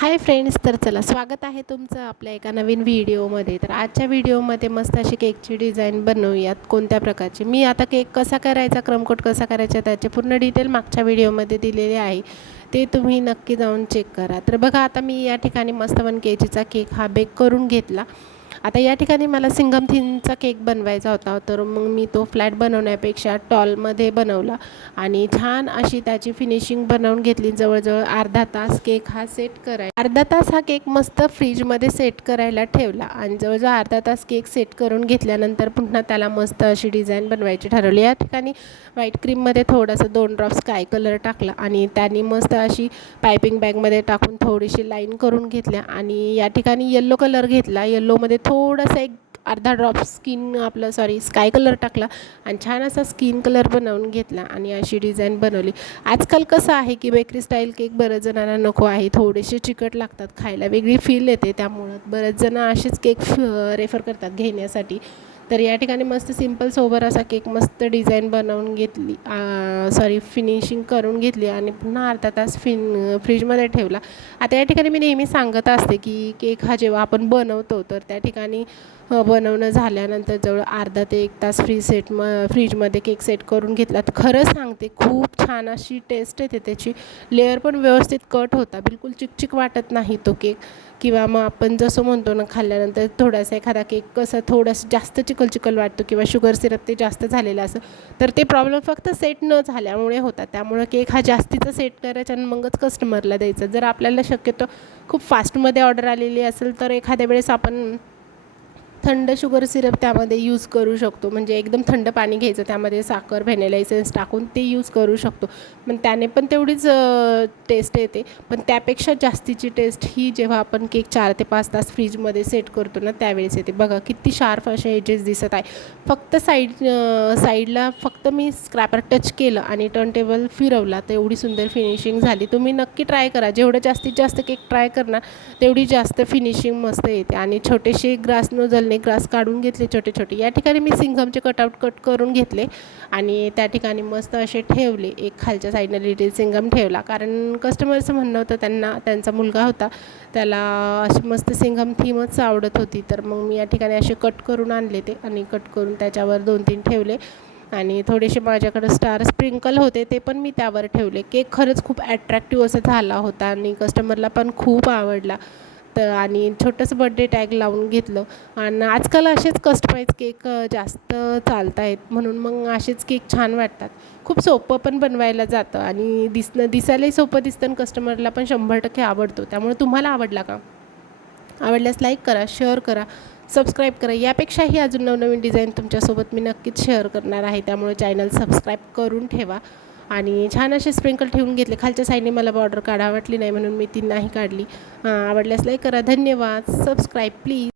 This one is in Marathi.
हाय फ्रेंड्स तर चला स्वागत आहे तुमचं आपल्या एका नवीन व्हिडिओमध्ये. तर आजच्या व्हिडिओमध्ये मस्त अशी केकची डिझाईन बनवूयात. कोणत्या प्रकारची? मी आता केक कसा करायचा क्रमकोट कसा करायचा त्याचे पूर्ण डिटेल मागच्या व्हिडिओमध्ये दिलेले आहे. ते तुम्ही नक्की जाऊन चेक करा. तर बघा आता मी या ठिकाणी मस्त वन के जीचा केक हा बेक करून घेतला. आता या ठिकाणी मला सिंगम थिनचा केक बनवायचा होता तर मग मी तो फ्लॅट बनवण्यापेक्षा टॉलमध्ये बनवला. आणि छान अशी त्याची फिनिशिंग बनवून घेतली. जवळजवळ अर्धा तास केक हा सेट कराय अर्धा तास हा केक मस्त फ्रीजमध्ये सेट करायला ठेवला. आणि जवळजवळ अर्धा तास केक सेट करून घेतल्यानंतर पुन्हा त्याला मस्त अशी डिझाईन बनवायची ठरवली. या ठिकाणी व्हाईट क्रीममध्ये थोडंसं दोन ड्रॉप स्काय कलर टाकला आणि त्यांनी मस्त अशी पायपिंग बॅगमध्ये टाकून थोडीशी लाईन करून घेतल्या. आणि या ठिकाणी येल्लो कलर घेतला. येल्लोमध्ये थोडंसं एक अर्धा ड्रॉप स्किन आपलं सॉरी स्काय कलर टाकला आणि छान असा स्किन कलर बनवून घेतला आणि अशी डिझाईन बनवली. आजकाल कसं आहे की बेकरी स्टाईल केक बऱ्याच जणांना नको आहे थोडेसे चिकट लागतात खायला वेगळी फील येते त्यामुळं बरेच जण असेच केक रेफर करतात घेण्यासाठी. तर या ठिकाणी मस्त सिंपल सोबर असा केक मस्त डिझाईन बनवून घेतली सॉरी फिनिशिंग करून घेतली आणि पुन्हा अर्धा तास फिन फ्रीजमध्ये ठेवला. आता या ठिकाणी मी नेहमी सांगत असते की केक हा जेव्हा आपण बनवतो तर त्या ठिकाणी बनवणं झाल्यानंतर जवळ अर्धा ते एक तास फ्रीज सेट म फ्रीजमध्ये केक सेट करून घेतला. तर खरं सांगते खूप छान अशी टेस्ट येते त्याची लेअर पण व्यवस्थित कट होता. बिलकुल चिकचिक वाटत नाही तो केक. किंवा मग आपण जसं म्हणतो ना खाल्ल्यानंतर थोडासा एखादा केक कसं थोडंसं जास्त चिक चिकल चिकल वाटतो किंवा शुगर सिरप ते जास्त झालेलं असं तर ते प्रॉब्लेम फक्त सेट न झाल्यामुळे होतात. त्यामुळं केक हा जास्तीचा सेट करायचा आणि मगच कस्टमरला द्यायचं. जर आपल्याला शक्यतो खूप फास्टमध्ये ऑर्डर आलेली असेल तर एखाद्या वेळेस आपण थंड शुगर सिरप त्यामध्ये यूज करू शकतो. म्हणजे एकदम थंड पाणी घ्यायचं त्यामध्ये साखर व्हॅनिला टाकून ते यूज करू शकतो. पण त्याने पण तेवढीच टेस्ट येते. पण त्यापेक्षा जास्तीची टेस्ट ही जेव्हा आपण केक चार ते पाच तास फ्रीजमध्ये सेट करतो ना त्यावेळेस येते. बघा किती शार्प असे एजेस दिसत आहे. फक्त साईड साईडला फक्त मी स्क्रॅपर टच केलं आणि टर्न टेबल फिरवला तर एवढी सुंदर फिनिशिंग झाली. तुम्ही नक्की ट्राय करा. जेवढं जास्तीत जास्त केक ट्राय करणार तेवढी जास्त फिनिशिंग मस्त येते. आणि छोटेसे ग्रास नोजल ने ग्रास काढून घेतले छोटे छोटे. या ठिकाणी मी सिंघमचे कटआउट कट करून घेतले आणि त्या ठिकाणी मस्त असे ठेवले. एक खालच्या साईडनं लिटिल सिंगम ठेवला. कारण कस्टमरचं म्हणणं होतं त्यांना त्यांचा मुलगा होता. त्याला अशी मस्त सिंघम थीमच आवडत होती. तर मग मी या ठिकाणी असे कट करून आणले ते आणि कट करून त्याच्यावर दोन तीन ठेवले. आणि थोडेसे माझ्याकडं स्टार स्प्रिंकल होते ते पण मी त्यावर ठेवले. केक खरंच खूप ॲट्रॅक्टिव्ह असं झाला होता आणि कस्टमरला पण खूप आवडला. तर आणि छोटंसं बड्डे टॅग लावून घेतलं. आणि आजकाल असेच कस्टमाइज केक जास्त चालत आहेत म्हणून मग असेच केक छान वाटतात. खूप सोपं पण बनवायला जातं आणि दिसणं दिसायलाही सोपं दिसतं आणि कस्टमरला पण शंभर टक्के आवडतो. त्यामुळे तुम्हाला आवडला का? आवडल्यास लाईक करा शेअर करा सबस्क्राईब करा. यापेक्षाही अजून नवनवीन डिझाईन तुमच्यासोबत मी नक्कीच शेअर करणार आहे. त्यामुळे चॅनल सबस्क्राईब करून ठेवा. आणि छान असे स्प्रिंकल ठेवून घेतले. खालच्या साईडने मला बॉर्डर काढा वाटली नाही म्हणून मी ती नाही काढली. आवडल्यास लाईक करा. धन्यवाद. Subscribe please